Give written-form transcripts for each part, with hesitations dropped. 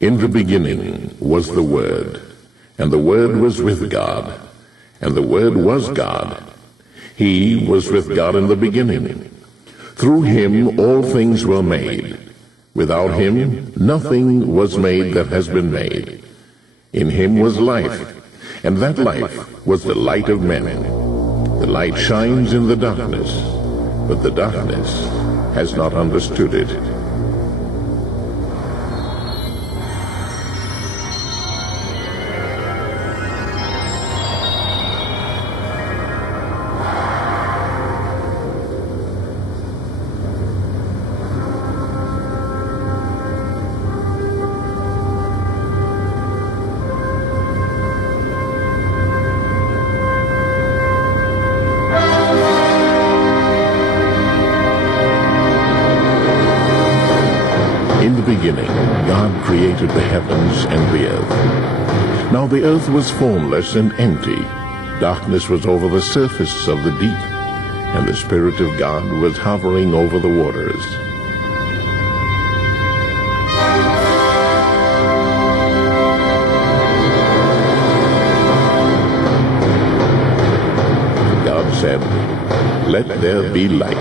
In the beginning was the Word, and the Word was with God, and the Word was God. He was with God in the beginning. Through him all things were made. Without him nothing was made that has been made. In him was life, and that life was the light of men. The light shines in the darkness, but the darkness has not understood it. In the beginning, God created the heavens and the earth. Now the earth was formless and empty. Darkness was over the surface of the deep, and the Spirit of God was hovering over the waters. God said, "Let there be light."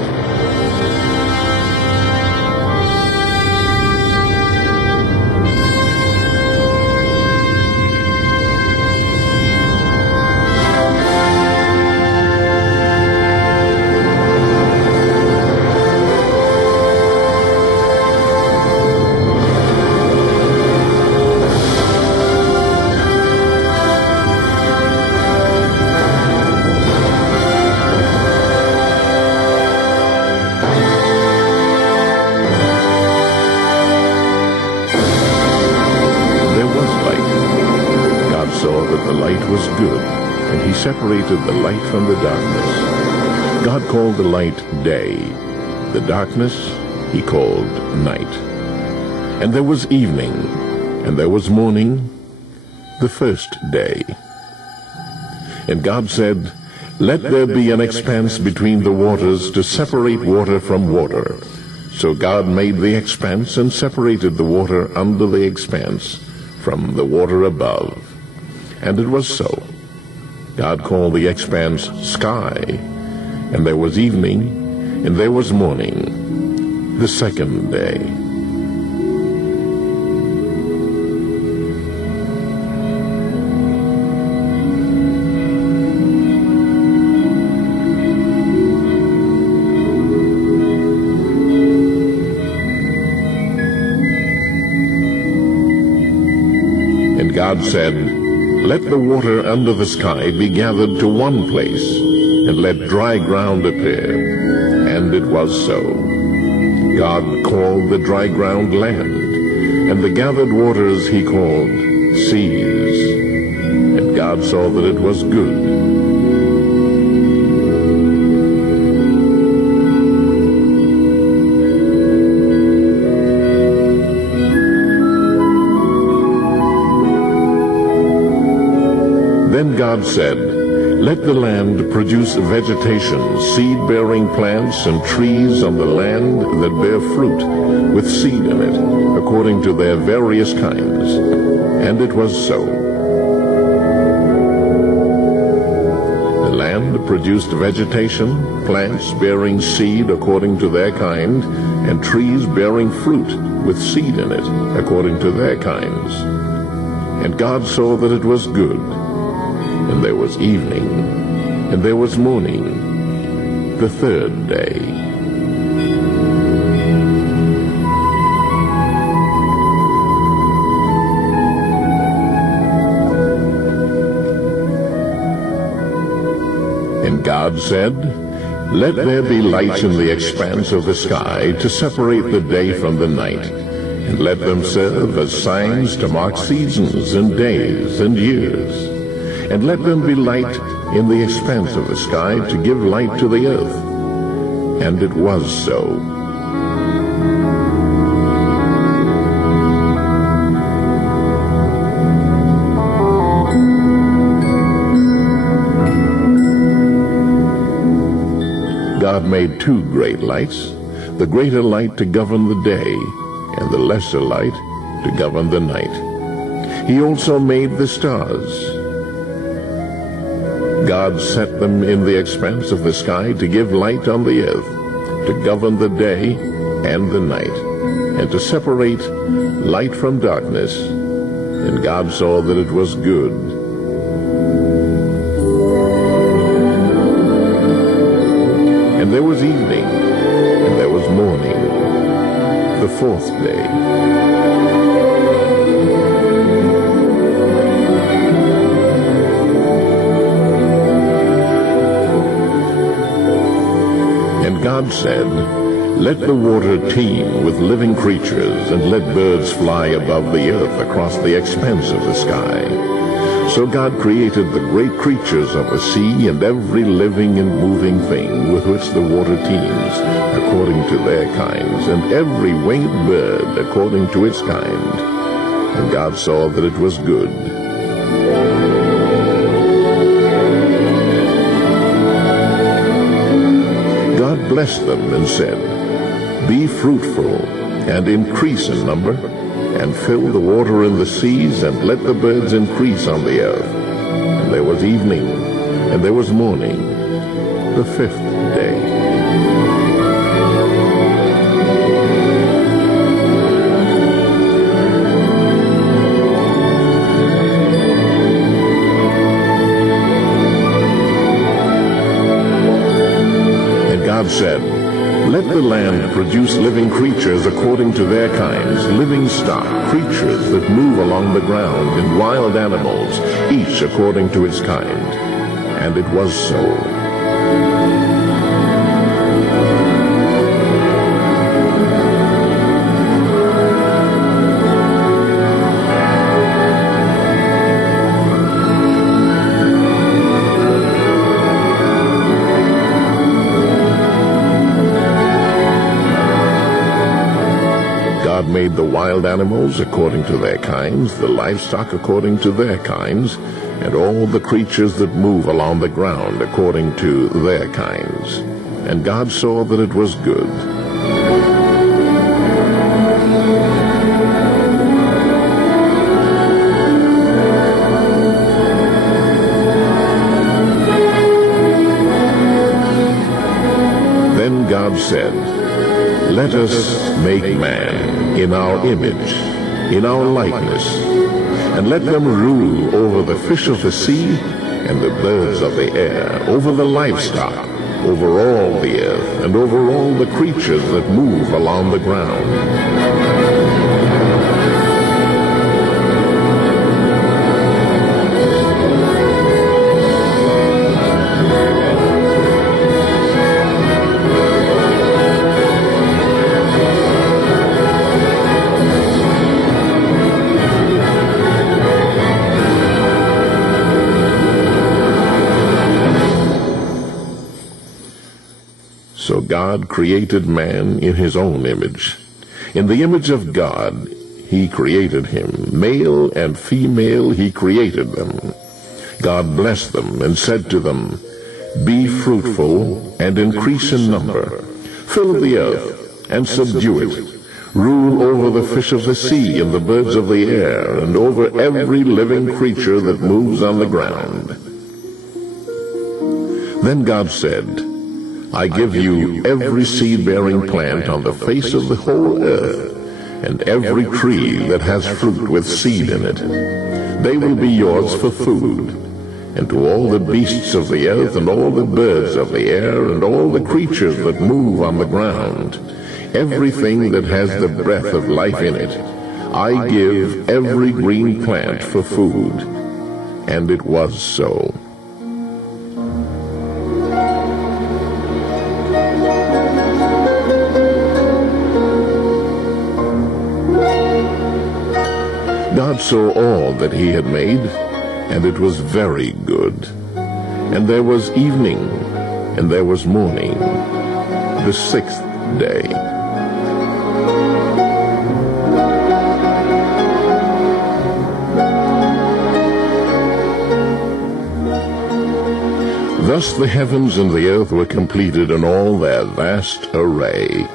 Was good, and he separated the light from the darkness. God called the light day. The darkness he called night. And there was evening, and there was morning, the first day. And God said, "Let there be an expanse between the waters to separate water from water." So God made the expanse and separated the water under the expanse from the water above. And it was so. God called the expanse sky, and there was evening, and there was morning, the second day. And God said, "Let the water under the sky be gathered to one place, and let dry ground appear." And it was so. God called the dry ground land, and the gathered waters he called seas. And God saw that it was good. Then God said, "Let the land produce vegetation, seed-bearing plants and trees on the land that bear fruit, with seed in it, according to their various kinds." And it was so. The land produced vegetation, plants bearing seed according to their kind, and trees bearing fruit, with seed in it, according to their kinds. And God saw that it was good. And there was evening, and there was morning, the third day. And God said, "Let there be lights in the expanse of the sky to separate the day from the night, and let them serve as signs to mark seasons and days and years. And let them be light in the expanse of the sky to give light to the earth." And it was so. God made two great lights, the greater light to govern the day, and the lesser light to govern the night. He also made the stars. God set them in the expanse of the sky to give light on the earth, to govern the day and the night, and to separate light from darkness. And God saw that it was good. And there was evening, and there was morning, the fourth day. And God said, "Let the water teem with living creatures, and let birds fly above the earth across the expanse of the sky." So God created the great creatures of the sea and every living and moving thing with which the water teems, according to their kinds, and every winged bird according to its kind. And God saw that it was good. God blessed them and said, "Be fruitful and increase in number, and fill the water in the seas, and let the birds increase on the earth." And there was evening, and there was morning, the fifth day. And God said, "Let the land produce living creatures according to their kinds, living stock, creatures that move along the ground, and wild animals, each according to its kind." And it was so. God made the wild animals according to their kinds, the livestock according to their kinds, and all the creatures that move along the ground according to their kinds. And God saw that it was good. Then God said, "Let us make man in our image, in our likeness, and let them rule over the fish of the sea and the birds of the air, over the livestock, over all the earth, and over all the creatures that move along the ground." So God created man in his own image. In the image of God he created him. Male and female he created them. God blessed them and said to them, "Be fruitful and increase in number. Fill the earth and subdue it. Rule over the fish of the sea and the birds of the air, and over every living creature that moves on the ground." Then God said, "I give you every seed-bearing plant on the face of the whole earth, and every tree that has fruit with seed in it. They will be yours for food. And to all the beasts of the earth, and all the birds of the air, and all the creatures that move on the ground, everything that has the breath of life in it, I give every green plant for food." And it was so. God saw all that he had made, and it was very good. And there was evening, and there was morning, the sixth day. Thus the heavens and the earth were completed in all their vast array.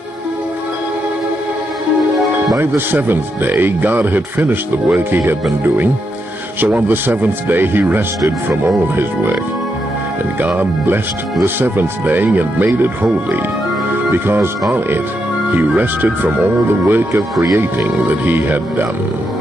By the seventh day, God had finished the work he had been doing. So on the seventh day he rested from all his work. And God blessed the seventh day and made it holy, because on it he rested from all the work of creating that he had done.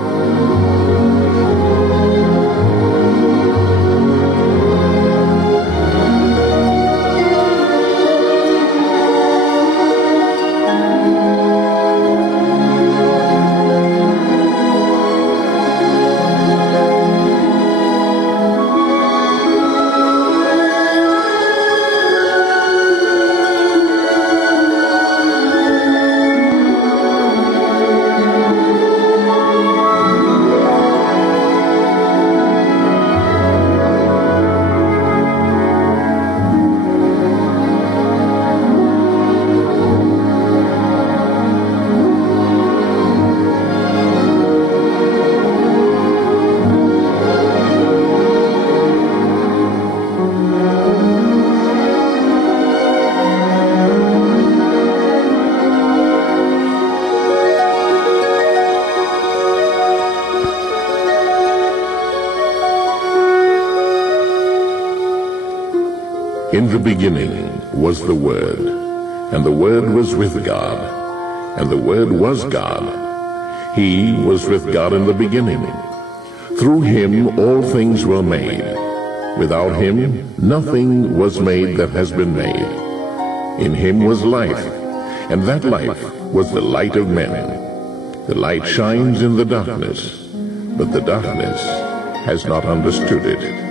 In the beginning was the Word, and the Word was with God, and the Word was God. He was with God in the beginning. Through him all things were made. Without him nothing was made that has been made. In him was life, and that life was the light of men. The light shines in the darkness, but the darkness has not understood it.